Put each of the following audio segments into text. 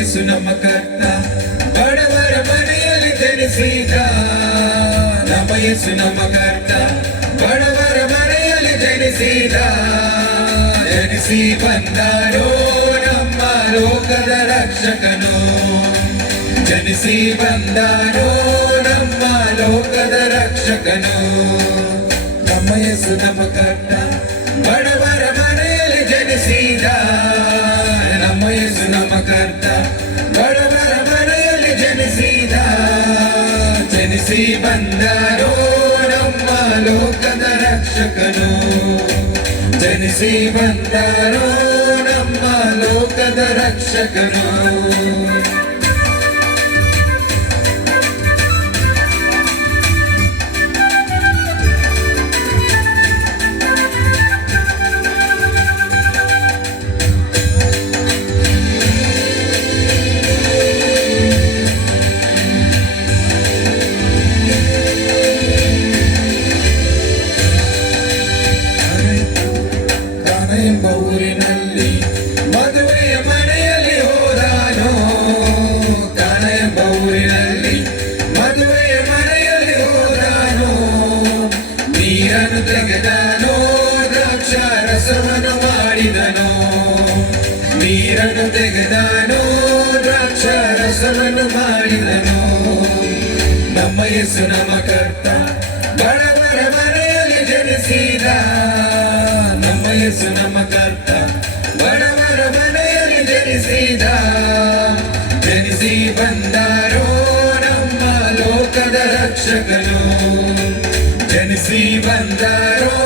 ಯೇಸು ನಮ್ಮ ಕರ್ತ, ಬಡವರ ಮನೆಯಲ್ಲಿ ಜನಿಸಿದ. ನಮ್ಮ ಯೇಸು ನಮ್ಮ ಕರ್ತ, ಬಡವರ ಮನೆಯಲ್ಲಿ ಜನಿಸಿದ. ಜನಿಸಿ ಬಂದರೋ ನಮ್ಮ ಲೋಕದ ರಕ್ಷಕನು. ಜನಿಸಿ ಬಂದರೋ ನಮ್ಮ ಲೋಕದ ರಕ್ಷಕನು. ನಮ್ಮ ಯೇಸು ನಮ್ಮ ಕರ್ತ, ಬಡವರ ಮನೆಯಲ್ಲಿ ಜನಿಸಿದ. ನಮ್ಮ ಯೇಸು ನಮ್ಮ ಕರ್ತ, ಬಡವರ ಮನೆಯಲ್ಲಿ ಜನಿಸಿದ. ಜನಿಸಿ ಬಂದರೋ ನಮ್ಮ ಲೋಕದ ರಕ್ಷಕನು. ಜನಿಸಿ ಬಂದರೋ ನಮ್ಮ ಲೋಕದ ರಕ್ಷಕನು. ಎಂಬ ಊರಿನಲ್ಲಿ ಮದುವೆಯ ಮನೆಯಲ್ಲಿ ಹೋದಾನೋ. ಕಾನ ಎಂಬ ಊರಿನಲ್ಲಿ ಮದುವೆಯ ಮನೆಯಲ್ಲಿ ಹೋದಾನೋ. ನೀರನ್ನು ತೆಗೆದನೋ, ದ್ರಾಕ್ಷಾರಸವನ್ನು ಮಾಡಿದನೋ. ನೀರನ್ನು ತೆಗೆದನೋ, ದ್ರಾಕ್ಷಾರಸವನ್ನು ಮಾಡಿದನೋ. ನಮ್ಮ ಯೇಸು ನಮ್ಮ ಕರ್ತ, ಬಡವರ ಮನೆಯಲ್ಲಿ ಜನಿಸಿದ. ನಮ್ಮ ಯೇಸು ನಮ್ಮ ಕರ್ತ, ಬಡವರ ಮನೆಯಲ್ಲಿ ಜನಿಸಿದ. ಜನಿಸಿ ಬಂದರೋ ನಮ್ಮ ಲೋಕದ ರಕ್ಷಕನು. ಜನಿಸಿ ಬಂದರೋ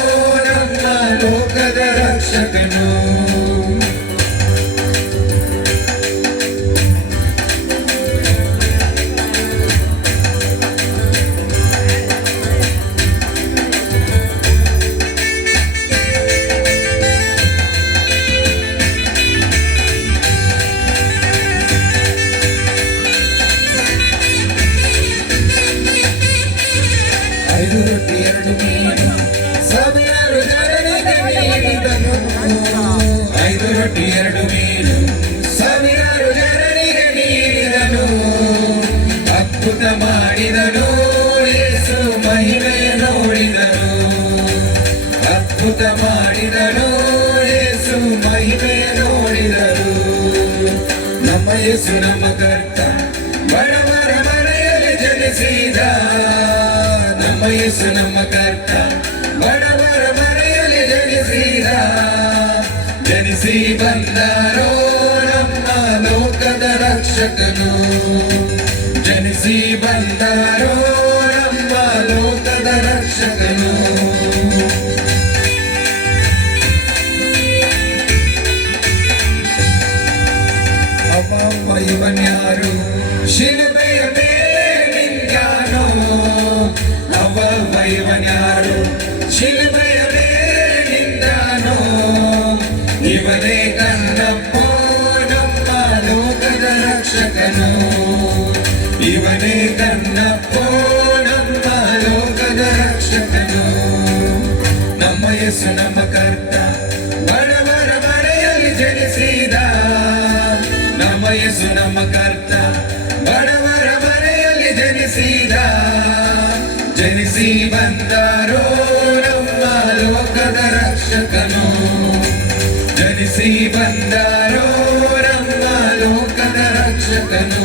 ನಮ್ಮ ಲೋಕದ ರಕ್ಷಕನು. ಐದು ರೊಟ್ಟಿ ಎರಡು ಮೀನು ಸಾವಿರಾರು ಜನರಿಗೆ ನೀಡಿದನು. ಐದು ರೊಟ್ಟಿ ಎರಡು ಮೀನು ಸಾವಿರಾರು ಜನರಿಗೆ ನೀಡಿದನು. ಅದ್ಭುತ ಮಾಡಿದನು ಯೇಸು, ಮಹಿಮೆಯ ನೋಡಿದನು. ಅದ್ಭುತ ಮಾಡಿದನು ಯೇಸು, ಮಹಿಮೆಯ ನೋಡಿದನು. ನಮ್ಮ ಯೇಸು ನಮ್ಮ ಕರ್ತ, ಬಡವರ ಮನೆಯಲ್ಲಿ ಜನಿಸಿದ. ನಮ್ಮ ಯೇಸು ನಮ್ಮ ಕರ್ತ, ಬಡವರ ಮನೆಯಲ್ಲಿ ಜನಿಸಿದ. ಜನಿಸಿ ಬಂದರೋ ನಮ್ಮ ಲೋಕದ ರಕ್ಷಕನು. ಜನಿಸಿ ಬಂದರೋ ನಮ್ಮ ಲೋಕದ ರಕ್ಷಕನು. ಅಮ್ಮ ಇವನ್ಯಾರು ಶಿಲುಬೆಯ ಮೇಲೆ ನಿಂತ್ಯಾನೋ. ಇವನ್ಯಾರು ಶಿಲುಬೆಯ ಮೇಲೆ ನಿಂತಾನೋ. ಇವನೇ ಕಣ್ಣಪ್ಪೋ ನಮ್ಮ ಲೋಕದ ರಕ್ಷಕನು. ಇವನೇ ಕಣ್ಣಪ್ಪೋ ನಮ್ಮ ಲೋಕದ ರಕ್ಷಕನು. ನಮ್ಮ ಯೇಸು ನಮ್ಮ ಕರ್ತ, ಬಡವರ ಮನೆಯಲ್ಲಿ ಜನಿಸಿದ. ನಮ್ಮ ಯೇಸು ನಮ್ಮ ಕರ್ತ, ಬಡವರ ಮನೆಯಲ್ಲಿ ಜನಿಸಿದ. ಜನಿಸಿ ಬಂದರೋ ನಮ್ಮ ಲೋಕದ ರಕ್ಷಕನು. ಜನಿಸಿ ಬಂದರೋ ನಮ್ಮ ಲೋಕದ ರಕ್ಷಕನು.